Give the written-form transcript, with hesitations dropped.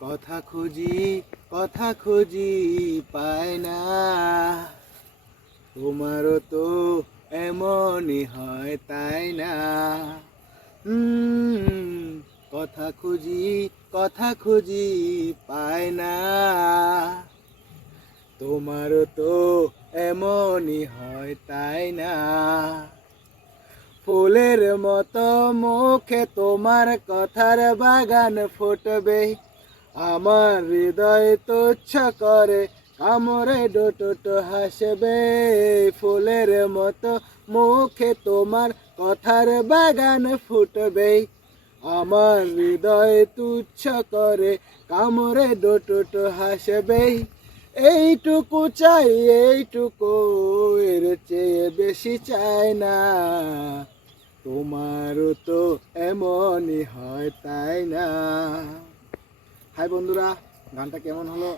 কথা খুঁজি পায় না, তোমারও তো এমনই হয় তাই না। কথা খুঁজি পায় না, তোমারও তো এমনই হয় তাই না। ফুলের মতো মুখে তোমার কথার বাগান ফুটবে, আমার হৃদয় তুচ্ছ করে কামড়ে ডোটো হাসবে। ফুলের মতো মুখে তোমার কথার বাগান ফুটবে, আমার হৃদয় তুচ্ছ করে কামড়ে ডোটো হাসবে। এইটুকু চাই, এইটুকু, এর চেয়ে বেশি চাই না, তোমারও তো এমনই হয় তাই না। হাই বন্ধুরা, গানটা কেমন হলো